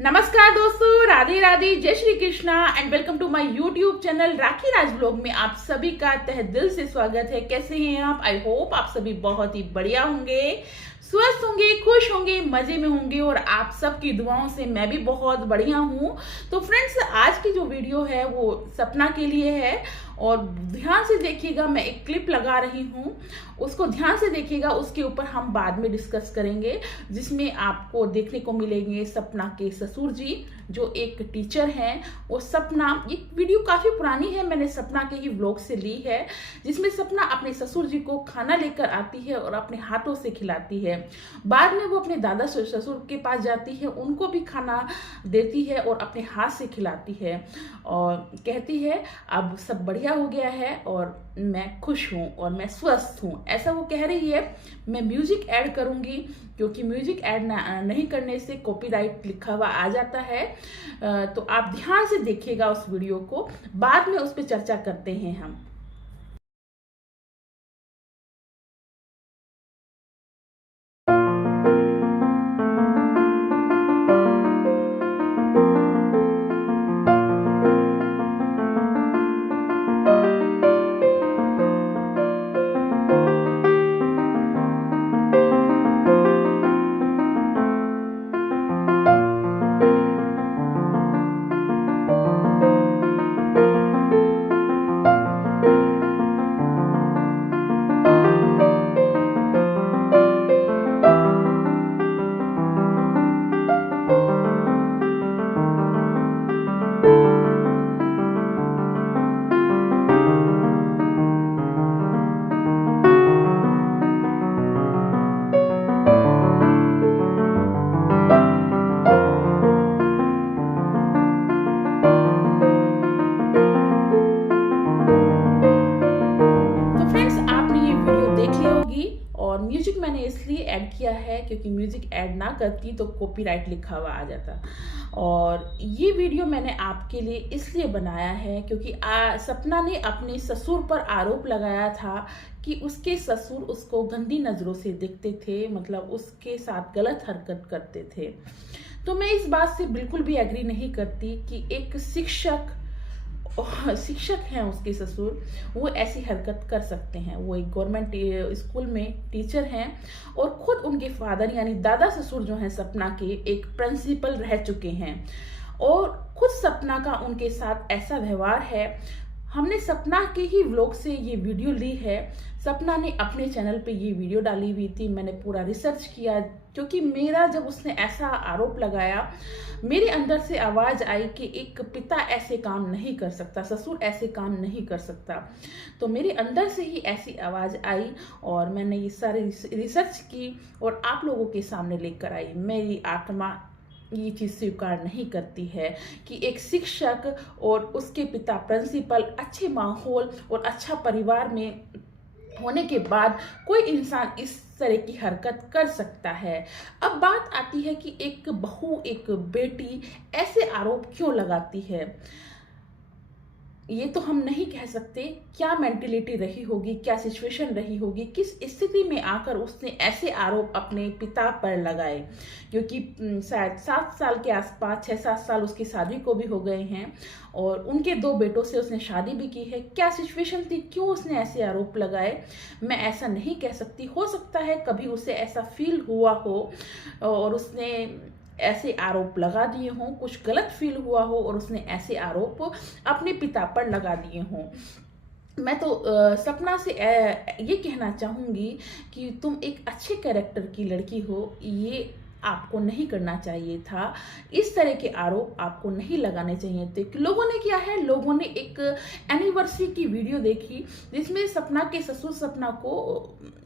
नमस्कार दोस्तों, राधे राधे, जय Shri Krishna and welcome to my YouTube channel Rakhi Raj blog में आप सभी का तहे दिल से स्वागत है। कैसे हैं आप? आई होप आप सभी बहुत ही बढ़िया होंगे, स्वस्थ होंगे, खुश होंगे, मजे में होंगे और आप सबकी दुआओं से मैं भी बहुत बढ़िया हूँ। तो फ्रेंड्स, आज की जो वीडियो है वो सपना के लिए है और ध्यान से देखिएगा। मैं एक क्लिप लगा रही हूँ, उसको ध्यान से देखिएगा। उसके ऊपर हम बाद में डिस्कस करेंगे, जिसमें आपको देखने को मिलेंगे सपना के ससुर जी जो एक टीचर हैं। और सपना, ये वीडियो काफी पुरानी है, मैंने सपना के ही व्लॉग से ली है, जिसमें सपना अपने ससुर जी को खाना लेकर आती है और अपने हाथों से खिलाती है। बाद में वो अपने दादा ससुर के पास जाती है, उनको भी खाना देती है और अपने हाथ से खिलाती है और कहती है अब सब बढ़िया हो गया है और मैं खुश हूँ और मैं स्वस्थ हूँ, ऐसा वो कह रही है। मैं म्यूजिक ऐड करूंगी क्योंकि म्यूजिक ऐड नहीं करने से कॉपीराइट लिखा हुआ आ जाता है। तो आप ध्यान से देखिएगा उस वीडियो को, बाद में उस पर चर्चा करते हैं हम। और म्यूजिक मैंने इसलिए ऐड किया है क्योंकि म्यूजिक ऐड ना करती तो कॉपीराइट लिखा हुआ आ जाता। और ये वीडियो मैंने आपके लिए इसलिए बनाया है क्योंकि सपना ने अपने ससुर पर आरोप लगाया था कि उसके ससुर उसको गंदी नज़रों से देखते थे, मतलब उसके साथ गलत हरकत करते थे। तो मैं इस बात से बिल्कुल भी एग्री नहीं करती कि एक शिक्षक हैं उसके ससुर, वो ऐसी हरकत कर सकते हैं। वो एक गवर्नमेंट स्कूल में टीचर हैं और खुद उनके फादर यानी दादा ससुर जो हैं सपना के एक प्रिंसिपल रह चुके हैं और खुद सपना का उनके साथ ऐसा व्यवहार है। हमने सपना के ही व्लॉग से ये वीडियो ली है। सपना ने अपने चैनल पे ये वीडियो डाली हुई थी, मैंने पूरा रिसर्च किया क्योंकि मेरा जब उसने ऐसा आरोप लगाया, मेरे अंदर से आवाज आई कि एक पिता ऐसे काम नहीं कर सकता, ससुर ऐसे काम नहीं कर सकता। तो मेरे अंदर से ही ऐसी आवाज आई और मैंने ये सारी रिसर्च की और आप लोगों के सामने लेकर आई। मेरी आत्मा ये चीज़ स्वीकार नहीं करती है कि एक शिक्षक और उसके पिता प्रिंसिपल अच्छे माहौल और अच्छा परिवार में होने के बाद कोई इंसान इस तरह की हरकत कर सकता है। अब बात आती है कि एक बहू, एक बेटी ऐसे आरोप क्यों लगाती है। ये तो हम नहीं कह सकते क्या मेंटेलिटी रही होगी, क्या सिचुएशन रही होगी, किस स्थिति में आकर उसने ऐसे आरोप अपने पिता पर लगाए, क्योंकि शायद 7 साल के आसपास, 6-7 साल उसकी शादी को भी हो गए हैं और उनके 2 बेटों से उसने शादी भी की है। क्या सिचुएशन थी, क्यों उसने ऐसे आरोप लगाए, मैं ऐसा नहीं कह सकती। हो सकता है कभी उसे ऐसा फील हुआ हो और उसने ऐसे आरोप लगा दिए हों, कुछ गलत फील हुआ हो और उसने ऐसे आरोप अपने पिता पर लगा दिए हों। मैं तो सपना से ये कहना चाहूँगी कि तुम एक अच्छे कैरेक्टर की लड़की हो, ये आपको नहीं करना चाहिए था। इस तरह के आरोप आपको नहीं लगाने चाहिए थे। कि लोगों ने किया है, लोगों ने एक एनिवर्सरी की वीडियो देखी जिसमें सपना के ससुर सपना को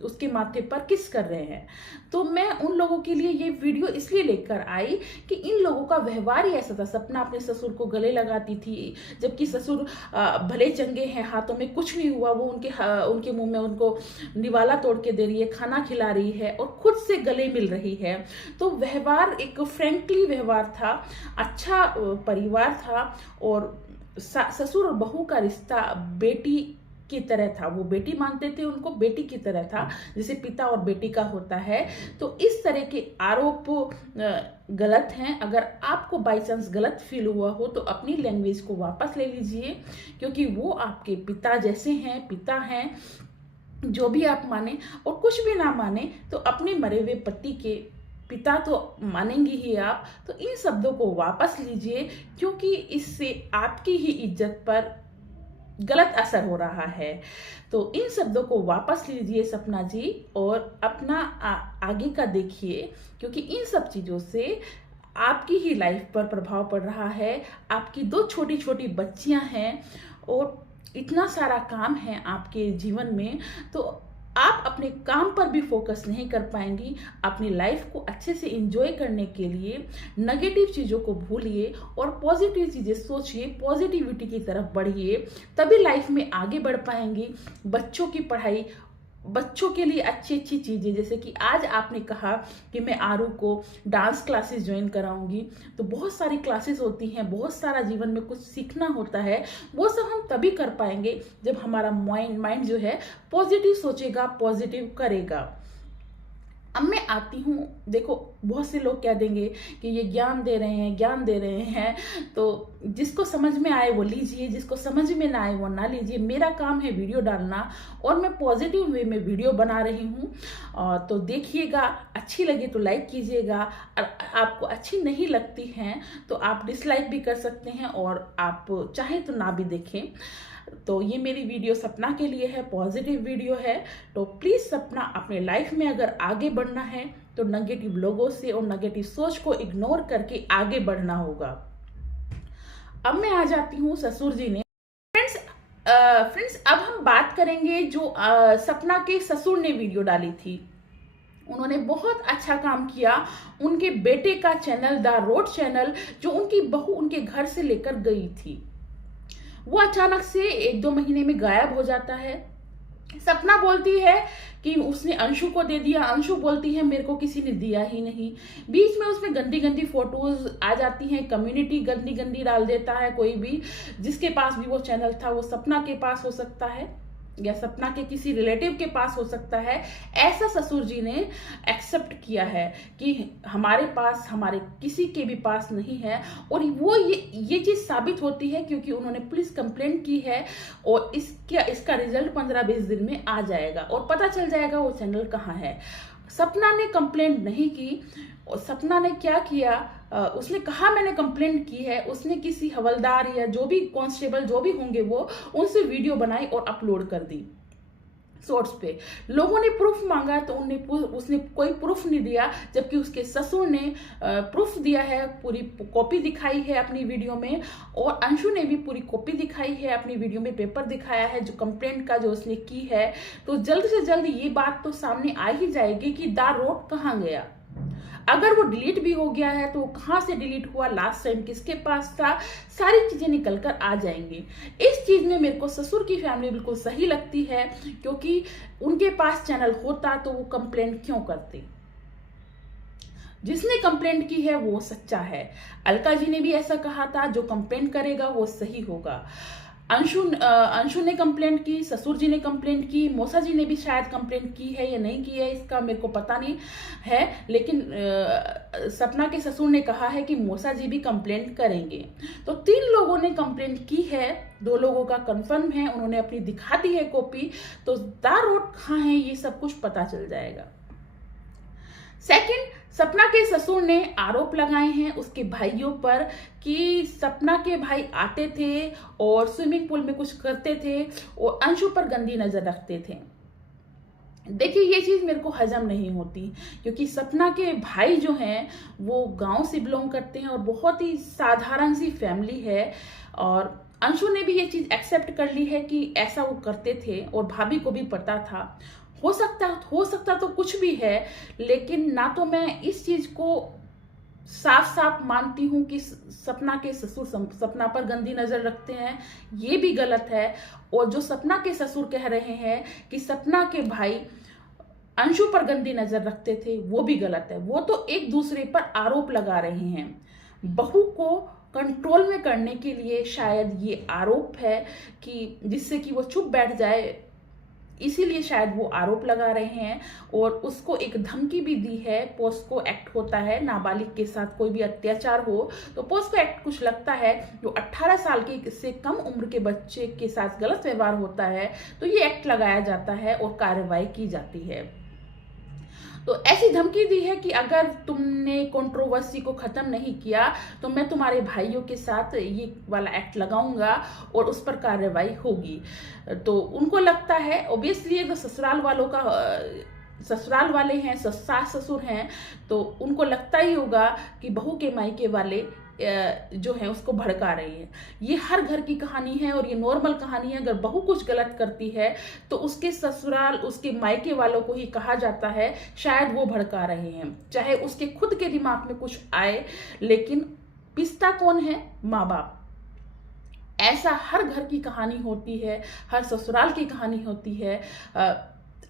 उसके माथे पर किस कर रहे हैं। तो मैं उन लोगों के लिए ये वीडियो इसलिए लेकर आई कि इन लोगों का व्यवहार ही ऐसा था। सपना अपने ससुर को गले लगाती थी, जबकि ससुर भले चंगे हैं, हाथों में कुछ नहीं हुआ, वो उनके मुंह में उनको निवाला तोड़ के दे रही है, खाना खिला रही है और खुद से गले मिल रही है। तो व्यवहार एक फ्रेंकली व्यवहार था, अच्छा परिवार था और ससुर और बहू का रिश्ता बेटी की तरह था, वो बेटी मानते थे, उनको बेटी की तरह था, जैसे पिता और बेटी का होता है। तो इस तरह के आरोप गलत हैं। अगर आपको बाई चांस गलत फील हुआ हो तो अपनी लैंग्वेज को वापस ले लीजिए, क्योंकि वो आपके पिता जैसे हैं, पिता हैं, जो भी आप माने। और कुछ भी ना माने तो अपने मरे हुए पति के पिता तो मानेंगे ही आप। तो इन शब्दों को वापस लीजिए, क्योंकि इससे आपकी ही इज्जत पर गलत असर हो रहा है। तो इन शब्दों को वापस लीजिए सपना जी, और अपना आगे का देखिए, क्योंकि इन सब चीज़ों से आपकी ही लाइफ पर प्रभाव पड़ रहा है। आपकी 2 छोटी छोटी बच्चियां हैं और इतना सारा काम है आपके जीवन में, तो आप अपने काम पर भी फोकस नहीं कर पाएंगी। अपनी लाइफ को अच्छे से एंजॉय करने के लिए नेगेटिव चीज़ों को भूलिए और पॉजिटिव चीज़ें सोचिए, पॉजिटिविटी की तरफ बढ़िए, तभी लाइफ में आगे बढ़ पाएंगी। बच्चों की पढ़ाई, बच्चों के लिए अच्छी अच्छी चीज़ें, जैसे कि आज आपने कहा कि मैं आरू को डांस क्लासेस ज्वाइन कराऊंगी, तो बहुत सारी क्लासेस होती हैं, बहुत सारा जीवन में कुछ सीखना होता है। वो सब हम तभी कर पाएंगे जब हमारा माइंड जो है पॉजिटिव सोचेगा, पॉजिटिव करेगा। अब मैं आती हूँ, देखो बहुत से लोग कह देंगे कि ये ज्ञान दे रहे हैं, ज्ञान दे रहे हैं, तो जिसको समझ में आए वो लीजिए, जिसको समझ में ना आए वो ना लीजिए। मेरा काम है वीडियो डालना, और मैं पॉजिटिव वे में वीडियो बना रही हूँ। तो देखिएगा, अच्छी लगे तो लाइक कीजिएगा, और आपको अच्छी नहीं लगती हैं तो आप डिसलाइक भी कर सकते हैं, और आप चाहें तो ना भी देखें। तो ये मेरी वीडियो सपना के लिए है, पॉजिटिव वीडियो है। तो प्लीज़ सपना, अपने लाइफ में अगर आगे बढ़ना है तो नेगेटिव लोगों से और नेगेटिव सोच को इग्नोर करके आगे बढ़ना होगा। अब मैं आ जाती हूँ ससुर जी ने। फ्रेंड्स अब हम बात करेंगे जो सपना के ससुर ने वीडियो डाली थी। उन्होंने बहुत अच्छा काम किया। उनके बेटे का चैनल द रोड चैनल, जो उनकी बहू उनके घर से लेकर गई थी, वो अचानक से 1-2 महीने में गायब हो जाता है। सपना बोलती है कि उसने अंशु को दे दिया, अंशु बोलती है मेरे को किसी ने दिया ही नहीं। बीच में उसमें गंदी गंदी फोटोज आ जाती हैं, कम्युनिटी गंदी गंदी डाल देता है। कोई भी जिसके पास भी वो चैनल था, वो सपना के पास हो सकता है या सपना के किसी रिलेटिव के पास हो सकता है। ऐसा ससुर जी ने एक्सेप्ट किया है कि हमारे पास, हमारे किसी के भी पास नहीं है। और वो ये चीज़ साबित होती है क्योंकि उन्होंने पुलिस कंप्लेंट की है, और इसका रिजल्ट 15-20 दिन में आ जाएगा और पता चल जाएगा वो चैनल कहाँ है। सपना ने कंप्लेंट नहीं की, और सपना ने क्या किया, उसने कहा मैंने कंप्लेंट की है। उसने किसी हवलदार या जो भी कांस्टेबल जो भी होंगे वो, उनसे वीडियो बनाई और अपलोड कर दी शॉर्ट्स पे। लोगों ने प्रूफ मांगा तो उसने कोई प्रूफ नहीं दिया, जबकि उसके ससुर ने प्रूफ दिया है, पूरी कॉपी दिखाई है अपनी वीडियो में, और अंशु ने भी पूरी कॉपी दिखाई है अपनी वीडियो में, पेपर दिखाया है जो कंप्लेंट का जो उसने की है। तो जल्द से जल्द ये बात तो सामने आ ही जाएगी कि द रोड कहाँ गया। अगर वो डिलीट भी हो गया है तो वो कहाँ से डिलीट हुआ, लास्ट टाइम किसके पास था, सारी चीजें निकल कर आ जाएंगी। इस चीज में मेरे को ससुर की फैमिली बिल्कुल सही लगती है, क्योंकि उनके पास चैनल होता तो वो कंप्लेंट क्यों करते। जिसने कंप्लेंट की है वो सच्चा है। अलका जी ने भी ऐसा कहा था, जो कंप्लेंट करेगा वो सही होगा। अंशु ने कंप्लेंट की, ससुर जी ने कंप्लेंट की, मौसा जी ने भी शायद कंप्लेंट की है या नहीं की है, इसका मेरे को पता नहीं है। लेकिन सपना के ससुर ने कहा है कि मौसा जी भी कंप्लेंट करेंगे। तो 3 लोगों ने कंप्लेंट की है, 2 लोगों का कंफर्म है, उन्होंने अपनी दिखा दी है कॉपी। तो द रोड कहाँ है ये सब कुछ पता चल जाएगा। सेकंड, सपना के ससुर ने आरोप लगाए हैं उसके भाइयों पर कि सपना के भाई आते थे और स्विमिंग पूल में कुछ करते थे और अंशु पर गंदी नजर रखते थे। देखिए ये चीज मेरे को हजम नहीं होती, क्योंकि सपना के भाई जो हैं वो गांव से बिलोंग करते हैं और बहुत ही साधारण सी फैमिली है, और अंशु ने भी ये चीज एक्सेप्ट कर ली है कि ऐसा वो करते थे और भाभी को भी पता था। हो सकता तो कुछ भी है, लेकिन ना तो मैं इस चीज को साफ साफ मानती हूँ कि सपना के ससुर सपना पर गंदी नजर रखते हैं, ये भी गलत है। और जो सपना के ससुर कह रहे हैं कि सपना के भाई अंशु पर गंदी नजर रखते थे, वो भी गलत है। वो तो एक दूसरे पर आरोप लगा रहे हैं। बहू को कंट्रोल में करने के लिए शायद ये आरोप है कि जिससे कि वो चुप बैठ जाए, इसीलिए शायद वो आरोप लगा रहे हैं। और उसको एक धमकी भी दी है। पोस्को एक्ट होता है, नाबालिग के साथ कोई भी अत्याचार हो तो पोस्को एक्ट कुछ लगता है, जो 18 साल के से कम उम्र के बच्चे के साथ गलत व्यवहार होता है तो ये एक्ट लगाया जाता है और कार्रवाई की जाती है। तो ऐसी धमकी दी है कि अगर तुमने कंट्रोवर्सी को खत्म नहीं किया तो मैं तुम्हारे भाइयों के साथ ये वाला एक्ट लगाऊंगा और उस पर कार्रवाई होगी। तो उनको लगता है ऑब्वियसली, तो ससुराल वालों का ससुराल वाले हैं, सास ससुर हैं, तो उनको लगता ही होगा कि बहू के मायके वाले जो है उसको भड़का रहे हैं। ये हर घर की कहानी है और ये नॉर्मल कहानी है। अगर बहू कुछ गलत करती है तो उसके ससुराल, उसके मायके वालों को ही कहा जाता है शायद वो भड़का रहे हैं, चाहे उसके खुद के दिमाग में कुछ आए, लेकिन पिसता कौन है? माँ बाप। ऐसा हर घर की कहानी होती है, हर ससुराल की कहानी होती है।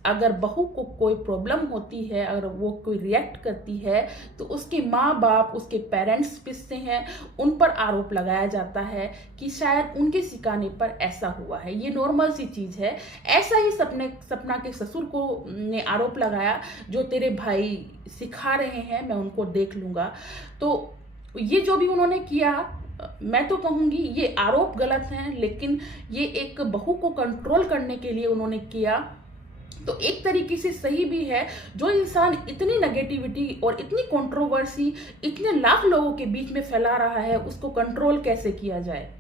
अगर बहू को कोई प्रॉब्लम होती है, अगर वो कोई रिएक्ट करती है तो उसके माँ बाप, उसके पेरेंट्स पिसते हैं, उन पर आरोप लगाया जाता है कि शायद उनके सिखाने पर ऐसा हुआ है। ये नॉर्मल सी चीज़ है। ऐसा ही सपना के ससुर को ने आरोप लगाया, जो तेरे भाई सिखा रहे हैं मैं उनको देख लूँगा। तो ये जो भी उन्होंने किया, मैं तो कहूँगी ये आरोप गलत हैं, लेकिन ये एक बहू को कंट्रोल करने के लिए उन्होंने किया तो एक तरीके से सही भी है। जो इंसान इतनी नेगेटिविटी और इतनी कंट्रोवर्सी इतने लाख लोगों के बीच में फैला रहा है, उसको कंट्रोल कैसे किया जाए?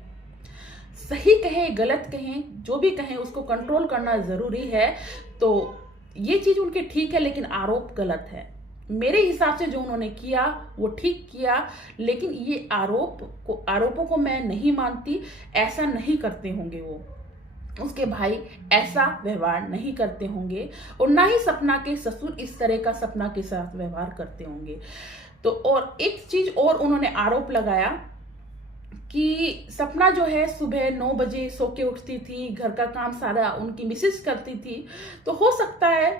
सही कहें गलत कहें, जो भी कहें, उसको कंट्रोल करना जरूरी है। तो ये चीज उनके ठीक है, लेकिन आरोप गलत है। मेरे हिसाब से जो उन्होंने किया वो ठीक किया, लेकिन ये आरोपों को मैं नहीं मानती। ऐसा नहीं करते होंगे वो, उसके भाई ऐसा व्यवहार नहीं करते होंगे, और ना ही सपना के ससुर इस तरह का सपना के साथ व्यवहार करते होंगे। तो और एक चीज और उन्होंने आरोप लगाया कि सपना जो है सुबह 9 बजे सो के उठती थी, घर का काम सारा उनकी मिसेस करती थी। तो हो सकता है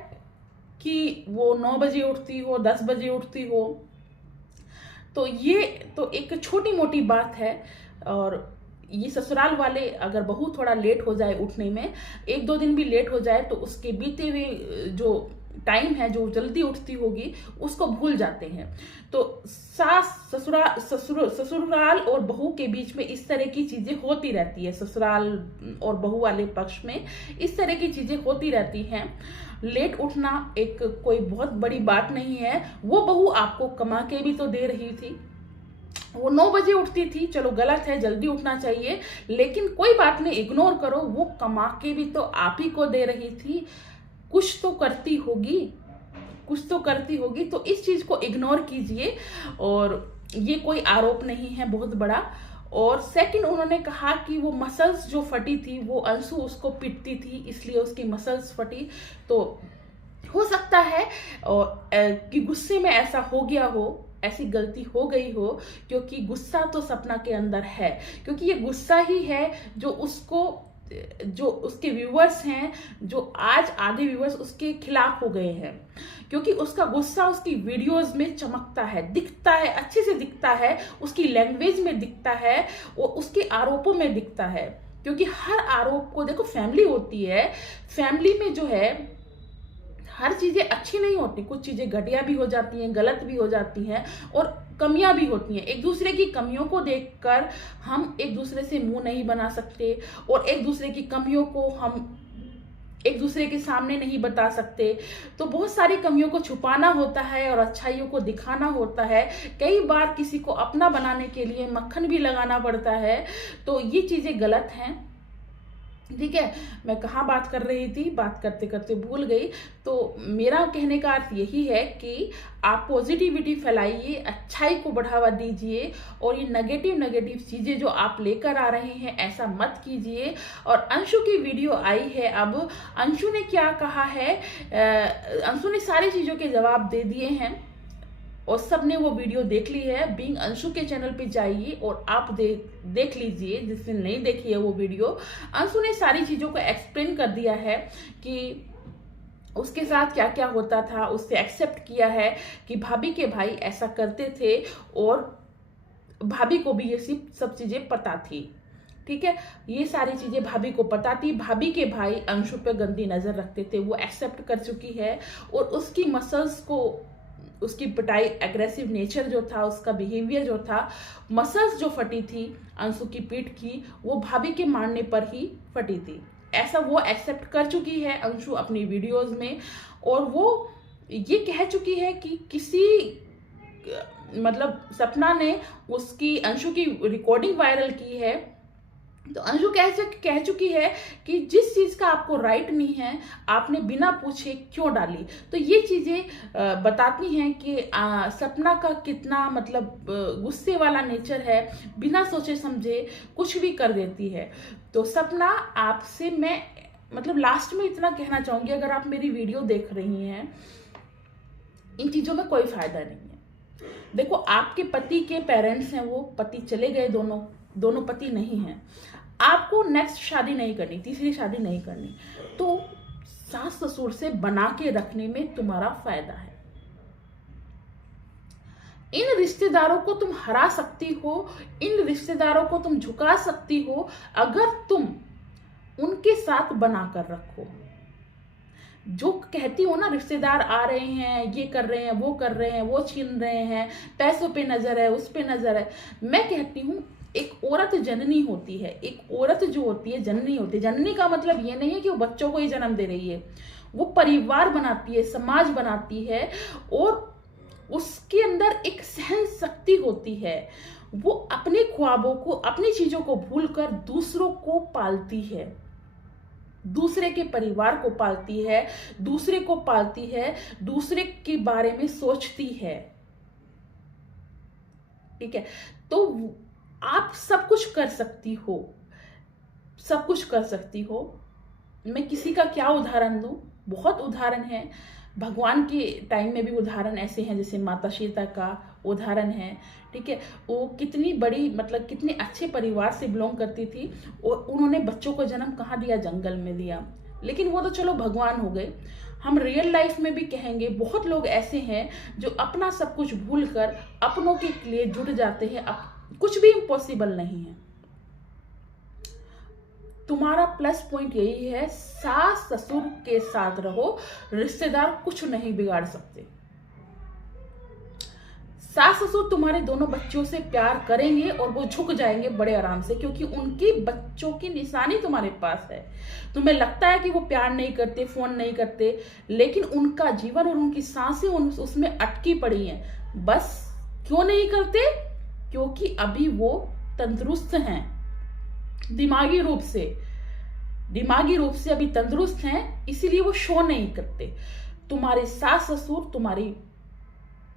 कि वो 9 बजे उठती हो, 10 बजे उठती हो, तो ये तो एक छोटी मोटी बात है। और ये ससुराल वाले अगर बहू थोड़ा लेट हो जाए उठने में, 1-2 दिन भी लेट हो जाए, तो उसके बीते हुए जो टाइम है, जो जल्दी उठती होगी, उसको भूल जाते हैं। तो ससुराल और बहू के बीच में इस तरह की चीजें होती रहती है। ससुराल और बहू वाले पक्ष में इस तरह की चीजें होती रहती हैं। लेट उठना एक कोई बहुत बड़ी बात नहीं है। वो बहू आपको कमा के भी तो दे रही थी। वो 9 बजे उठती थी, चलो गलत है, जल्दी उठना चाहिए, लेकिन कोई बात नहीं, इग्नोर करो। वो कमा के भी तो आप ही को दे रही थी, कुछ तो करती होगी, कुछ तो करती होगी। तो इस चीज को इग्नोर कीजिए, और ये कोई आरोप नहीं है बहुत बड़ा। और सेकंड, उन्होंने कहा कि वो मसल्स जो फटी थी, वो अंशु उसको पीटती थी, इसलिए उसकी मसल्स फटी। तो हो सकता है कि गुस्से में ऐसा हो गया हो, ऐसी गलती हो गई हो, क्योंकि गुस्सा तो सपना के अंदर है। क्योंकि ये गुस्सा ही है जो उसके व्यूअर्स हैं, जो आज आधे व्यूअर्स उसके खिलाफ हो गए हैं, क्योंकि उसका गुस्सा उसकी वीडियोस में चमकता है, दिखता है, अच्छे से दिखता है, उसकी लैंग्वेज में दिखता है, और उसके आरोपों में दिखता है। क्योंकि हर आरोप को देखो, फैमिली होती है, फैमिली में जो है हर चीजें अच्छी नहीं होती, कुछ चीजें घटिया भी हो जाती हैं, गलत भी हो जाती हैं, और कमियां भी होती हैं। एक दूसरे की कमियों को देखकर हम एक दूसरे से मुंह नहीं बना सकते, और एक दूसरे की कमियों को हम एक दूसरे के सामने नहीं बता सकते। तो बहुत सारी कमियों को छुपाना होता है और अच्छाइयों को दिखाना होता है। कई बार किसी को अपना बनाने के लिए मक्खन भी लगाना पड़ता है। तो ये चीजें गलत हैं, ठीक है। मैं कहाँ बात कर रही थी, बात करते करते भूल गई। तो मेरा कहने का अर्थ यही है कि आप पॉजिटिविटी फैलाइए, अच्छाई को बढ़ावा दीजिए, और ये नेगेटिव चीजें जो आप लेकर आ रहे हैं, ऐसा मत कीजिए। और अंशु की वीडियो आई है, अब अंशु ने क्या कहा है, अंशु ने सारी चीजों के जवाब दे दिए हैं, और सबने वो वीडियो देख ली है। बीइंग अंशु के चैनल पे जाइए और आप देख लीजिए, जिसने नहीं देखी है वो वीडियो। अंशु ने सारी चीजों को एक्सप्लेन कर दिया है कि उसके साथ क्या क्या होता था। उससे एक्सेप्ट किया है कि भाभी के भाई ऐसा करते थे, और भाभी को भी ये सब चीजें पता थी, ठीक है। ये सारी चीजें भाभी को पता थी। भाभी के भाई अंशु पे गंदी नजर रखते थे, वो एक्सेप्ट कर चुकी है। और उसकी मसल्स को, उसकी पिटाई, एग्रेसिव नेचर जो था, उसका बिहेवियर जो था, मसल्स जो फटी थी अंशु की पीठ की, वो भाभी के मारने पर ही फटी थी। ऐसा वो एक्सेप्ट कर चुकी है अंशु अपनी वीडियोस में। और वो ये कह चुकी है कि किसी मतलब सपना ने उसकी, अंशु की रिकॉर्डिंग वायरल की है, तो अंशु कह चुकी है कि जिस चीज का आपको राइट नहीं है आपने बिना पूछे क्यों डाली। तो ये चीजें बताती हैं कि सपना का कितना मतलब गुस्से वाला नेचर है, बिना सोचे समझे कुछ भी कर देती है। तो सपना, आपसे मैं मतलब लास्ट में इतना कहना चाहूंगी, अगर आप मेरी वीडियो देख रही हैं, इन चीजों में कोई फायदा नहीं है। देखो, आपके पति के पेरेंट्स हैं, वो पति चले गए, दोनों पति नहीं हैं। आपको नेक्स्ट शादी नहीं करनी, तीसरी शादी नहीं करनी, तो सास ससुर से बना के रखने में तुम्हारा फायदा है। इन रिश्तेदारों को तुम हरा सकती हो, इन रिश्तेदारों को तुम झुका सकती हो, अगर तुम उनके साथ बनाकर रखो। जो कहती हो ना, रिश्तेदार आ रहे हैं, ये कर रहे हैं, वो कर रहे हैं, वो छीन रहे हैं, पैसों पे नजर है, उस पे नजर है। मैं कहती हूँ, एक औरत जननी होती है, एक औरत जो होती है जननी होती है। जननी का मतलब ये नहीं है कि वो बच्चों को ही जन्म दे रही है, वो परिवार बनाती है, समाज बनाती है, और उसके अंदर एक सहन शक्ति होती है। वो अपने ख्वाबों को, अपनी चीजों को भूलकर दूसरों को पालती है, दूसरे के परिवार को पालती है, दूसरे को पालती है, दूसरे के बारे में सोचती है, ठीक है। तो आप सब कुछ कर सकती हो, सब कुछ कर सकती हो। मैं किसी का क्या उदाहरण दूं, बहुत उदाहरण है। भगवान के टाइम में भी उदाहरण ऐसे हैं, जैसे माता सीता का उदाहरण है, ठीक है। वो कितनी बड़ी, मतलब कितने अच्छे परिवार से बिलोंग करती थी, और उन्होंने बच्चों को जन्म कहाँ दिया, जंगल में दिया। लेकिन वो तो चलो भगवान हो गए। हम रियल लाइफ में भी कहेंगे, बहुत लोग ऐसे हैं जो अपना सब कुछ भूलकर अपनों के लिए जुट जाते हैं। कुछ भी इम्पॉसिबल नहीं है। तुम्हारा प्लस पॉइंट यही है, सास ससुर के साथ रहो, रिश्तेदार कुछ नहीं बिगाड़ सकते। सास ससुर तुम्हारे दोनों बच्चों से प्यार करेंगे और वो झुक जाएंगे बड़े आराम से, क्योंकि उनकी बच्चों की निशानी तुम्हारे पास है। तुम्हें लगता है कि वो प्यार नहीं करते, फोन नहीं करते, लेकिन उनका जीवन और उनकी सांसें उसमें अटकी पड़ी हैं। बस क्यों नहीं करते? क्योंकि अभी वो तंदुरुस्त हैं, दिमागी रूप से अभी तंदुरुस्त हैं, इसीलिए वो शो नहीं करते। तुम्हारे सास ससुर तुम्हारी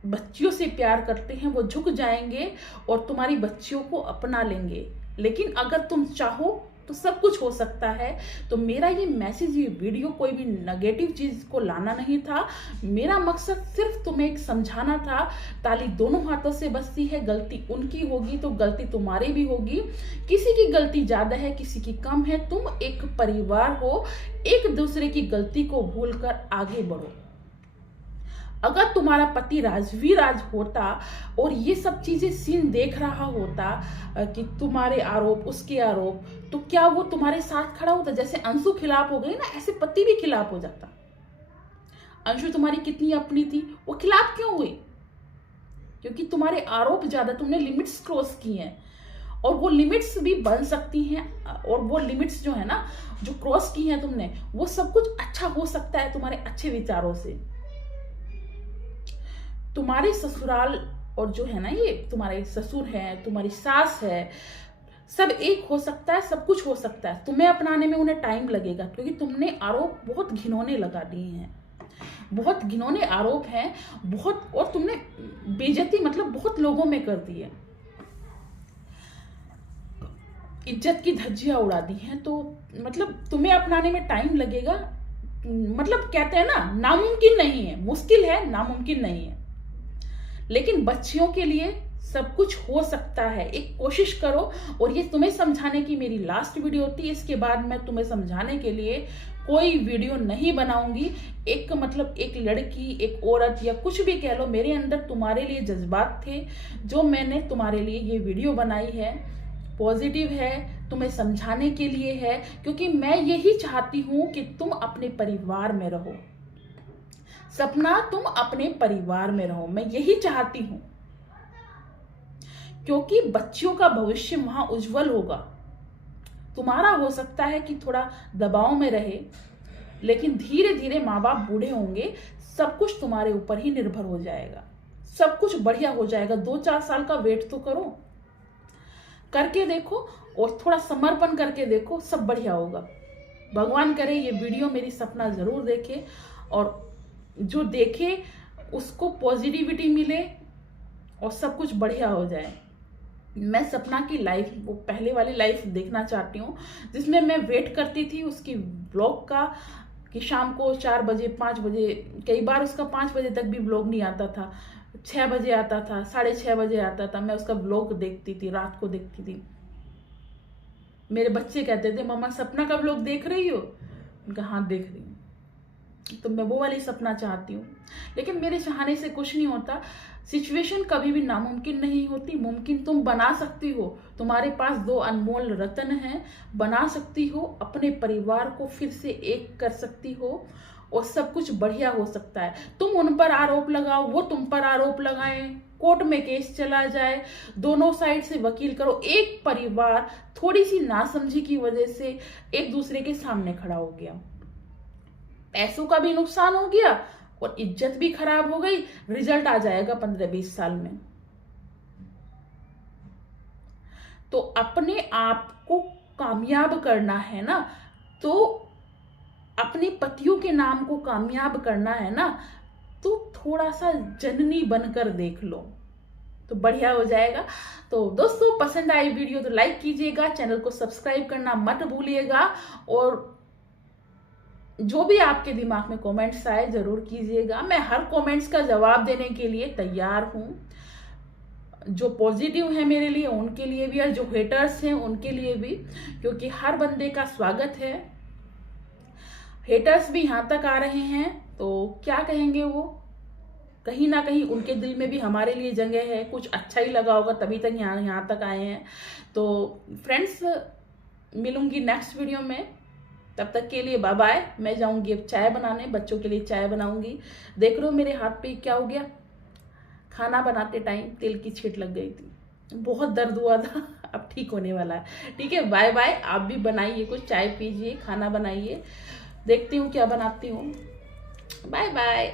बच्चियों से प्यार करते हैं, वो झुक जाएंगे और तुम्हारी बच्चियों को अपना लेंगे। लेकिन अगर तुम चाहो तो सब कुछ हो सकता है। तो मेरा ये मैसेज, ये वीडियो कोई भी नेगेटिव चीज को लाना नहीं था। मेरा मकसद सिर्फ तुम्हें एक समझाना था, ताली दोनों हाथों से बजती है। गलती उनकी होगी तो गलती तुम्हारी भी होगी। किसी की गलती ज्यादा है, किसी की कम है। तुम एक परिवार हो, एक दूसरे की गलती को भूलकर आगे बढ़ो। अगर तुम्हारा पति राजवी राज होता और ये सब चीजें सीन देख रहा होता कि तुम्हारे आरोप, उसके आरोप, तो क्या वो तुम्हारे साथ खड़ा होता? जैसे अंशु खिलाफ हो गई ना, ऐसे पति भी खिलाफ हो जाता। अंशु तुम्हारी कितनी अपनी थी, वो खिलाफ क्यों हुई? क्योंकि तुम्हारे आरोप ज्यादा, तुमने लिमिट्स क्रॉस की हैं, और वो लिमिट्स भी बन सकती हैं। और वो लिमिट्स जो है ना, जो क्रॉस की हैं तुमने, वो सब कुछ अच्छा हो सकता है तुम्हारे अच्छे विचारों से। तुम्हारे ससुराल और जो है ना, ये तुम्हारे ससुर है, तुम्हारी सास है, सब एक हो सकता है, सब कुछ हो सकता है। तुम्हें अपनाने में उन्हें टाइम लगेगा, क्योंकि तुमने आरोप बहुत घिनौने लगा दिए हैं, बहुत घिनौने आरोप हैं, बहुत। और तुमने बेइज्जती मतलब बहुत लोगों में कर दी है, इज्जत की धज्जियां उड़ा दी हैं। तो मतलब तुम्हें अपनाने में टाइम लगेगा। मतलब कहते हैं ना, नामुमकिन नहीं है, मुश्किल है, नामुमकिन नहीं है। लेकिन बच्चियों के लिए सब कुछ हो सकता है। एक कोशिश करो। और ये तुम्हें समझाने की मेरी लास्ट वीडियो थी। इसके बाद मैं तुम्हें समझाने के लिए कोई वीडियो नहीं बनाऊंगी। एक मतलब एक लड़की, एक औरत या कुछ भी कह लो, मेरे अंदर तुम्हारे लिए जज्बात थे जो मैंने तुम्हारे लिए ये वीडियो बनाई है। पॉजिटिव है, तुम्हें समझाने के लिए है, क्योंकि मैं यही चाहती हूं कि तुम अपने परिवार में रहो। सपना, तुम अपने परिवार में रहो, मैं यही चाहती हूं, क्योंकि बच्चियों का भविष्य वहां उज्जवल होगा। तुम्हारा हो सकता है कि थोड़ा दबाव में रहे, लेकिन धीरे धीरे माँ बाप बूढ़े होंगे, सब कुछ तुम्हारे ऊपर ही निर्भर हो जाएगा, सब कुछ बढ़िया हो जाएगा। 2-4 साल का वेट तो करो, करके देखो और थोड़ा समर्पण करके देखो, सब बढ़िया होगा। भगवान करे ये वीडियो मेरी सपना जरूर देखे, और जो देखे उसको पॉजिटिविटी मिले और सब कुछ बढ़िया हो जाए। मैं सपना की लाइफ, वो पहले वाली लाइफ देखना चाहती हूँ जिसमें मैं वेट करती थी उसकी ब्लॉग का, कि शाम को 4 बजे 5 बजे, कई बार उसका 5 बजे तक भी ब्लॉग नहीं आता था, 6 बजे आता था, 6:30 बजे आता था, मैं उसका ब्लॉग देखती थी, रात को देखती थी। मेरे बच्चे कहते थे मम्मा सपना का ब्लॉग देख रही हो? उनका हाँ देख रही हूँ। तो मैं वो वाली सपना चाहती हूँ, लेकिन मेरे चाहने से कुछ नहीं होता। सिचुएशन कभी भी नामुमकिन नहीं होती, मुमकिन तुम बना सकती हो। तुम्हारे पास 2 अनमोल रत्न हैं, बना सकती हो, अपने परिवार को फिर से एक कर सकती हो और सब कुछ बढ़िया हो सकता है। तुम उन पर आरोप लगाओ, वो तुम पर आरोप लगाएं, कोर्ट में केस चला जाए, दोनों साइड से वकील करो, एक परिवार थोड़ी सी नासमझी की वजह से एक दूसरे के सामने खड़ा हो गया, पैसों का भी नुकसान हो गया और इज्जत भी खराब हो गई, रिजल्ट आ जाएगा 15-20 साल में। तो अपने आप को कामयाब करना है ना, तो अपने पतियों के नाम को कामयाब करना है ना, तो थोड़ा सा जननी बनकर देख लो, तो बढ़िया हो जाएगा। तो दोस्तों, पसंद आई वीडियो तो लाइक कीजिएगा, चैनल को सब्सक्राइब करना मत भूलिएगा, और जो भी आपके दिमाग में कमेंट्स आए जरूर कीजिएगा। मैं हर कमेंट्स का जवाब देने के लिए तैयार हूं, जो पॉजिटिव है मेरे लिए उनके लिए भी और जो हेटर्स हैं उनके लिए भी, क्योंकि हर बंदे का स्वागत है। हेटर्स भी यहाँ तक आ रहे हैं तो क्या कहेंगे, वो कहीं ना कहीं उनके दिल में भी हमारे लिए जगह है, कुछ अच्छा ही लगा होगा तभी तक यहाँ तक आए हैं। तो फ्रेंड्स, मिलूंगी नेक्स्ट वीडियो में, तब तक के लिए बाय बाय। मैं जाऊंगी अब चाय बनाने, बच्चों के लिए चाय बनाऊंगी। देख रहे हो मेरे हाथ पे क्या हो गया, खाना बनाते टाइम तेल की छींट लग गई थी, बहुत दर्द हुआ था, अब ठीक होने वाला है। ठीक है, बाय बाय। आप भी बनाइए, कुछ चाय पीजिए, खाना बनाइए, देखती हूँ क्या बनाती हूँ। Bye bye.